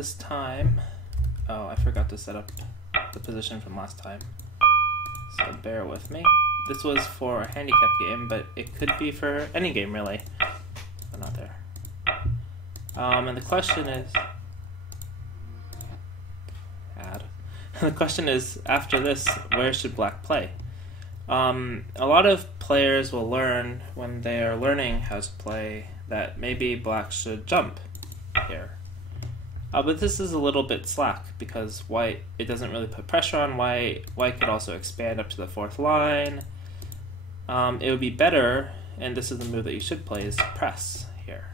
This time, oh, I forgot to set up the position from last time, so bear with me. This was for a handicap game, but it could be for any game really, but not there. And the question is, the question is, after this, where should black play? A lot of players will learn when they are learning how to play that maybe black should jump here. But this is a little bit slack because white, it doesn't really put pressure on white. White could also expand up to the fourth line. It would be better, and this is the move that you should play, is press here.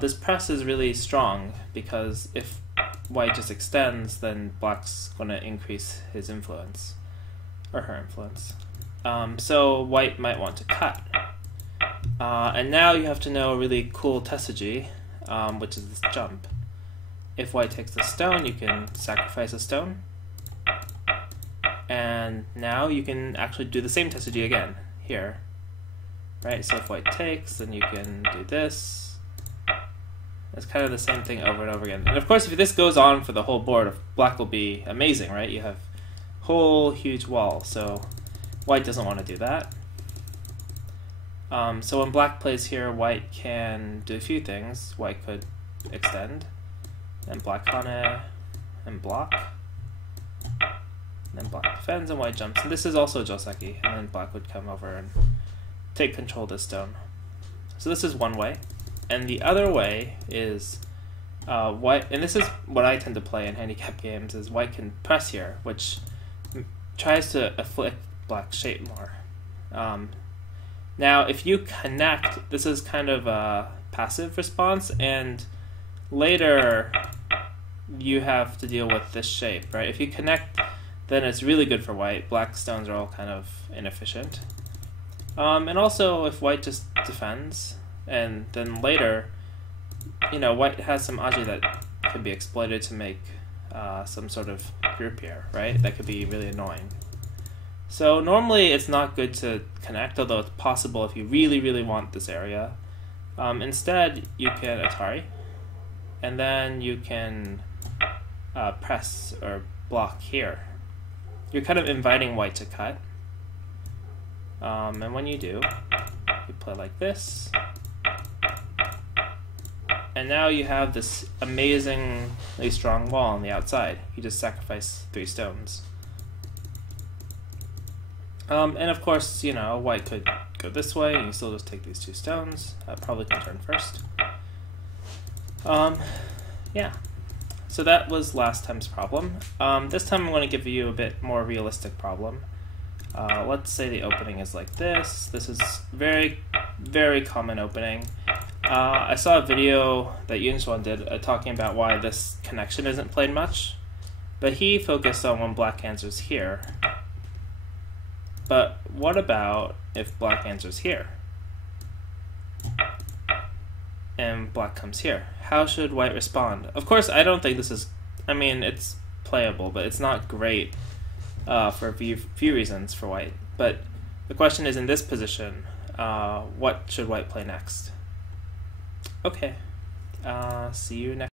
This press is really strong because if white just extends, then black's going to increase his influence, or her influence. So white might want to cut. And now you have to know a really cool tessage, which is this jump. If white takes the stone, you can sacrifice a stone. And now you can actually do the same tessage again, here. Right, so if white takes, then you can do this. It's kind of the same thing over and over again. And of course, if this goes on for the whole board, black will be amazing, right? You have a whole huge wall, so white doesn't want to do that. So when black plays here, white can do a few things. White could extend, and black hane, and block. And then black defends, and white jumps. And this is also Joseki, and then black would come over and take control of this stone. So this is one way. And the other way is white, and this is what I tend to play in handicap games, is white can press here, which tries to afflict black's shape more. Now, if you connect, this is kind of a passive response, and later you have to deal with this shape, right? If you connect, then it's really good for white. Black stones are all kind of inefficient. And also, if white just defends, and then later, you know, white has some aji that could be exploited to make some sort of group here, right? That could be really annoying. So normally it's not good to connect, although it's possible if you really, really want this area. Instead, you can Atari, and then you can press or block here. You're kind of inviting white to cut. And when you do, you play like this. And now you have this amazingly strong wall on the outside. You just sacrifice 3 stones. And of course, you know, white could go this way, and you still just take these 2 stones. Probably can turn first. Yeah. So that was last time's problem. This time I'm going to give you a bit more realistic problem. Let's say the opening is like this. This is very, very common opening. I saw a video that Yunsuan did talking about why this connection isn't played much, but he focused on when black answers here. But what about if black answers here? And black comes here. How should white respond? Of course, I don't think this is, I mean, it's playable, but it's not great for a few reasons for white. But the question is, in this position, what should white play next? Okay, see you next.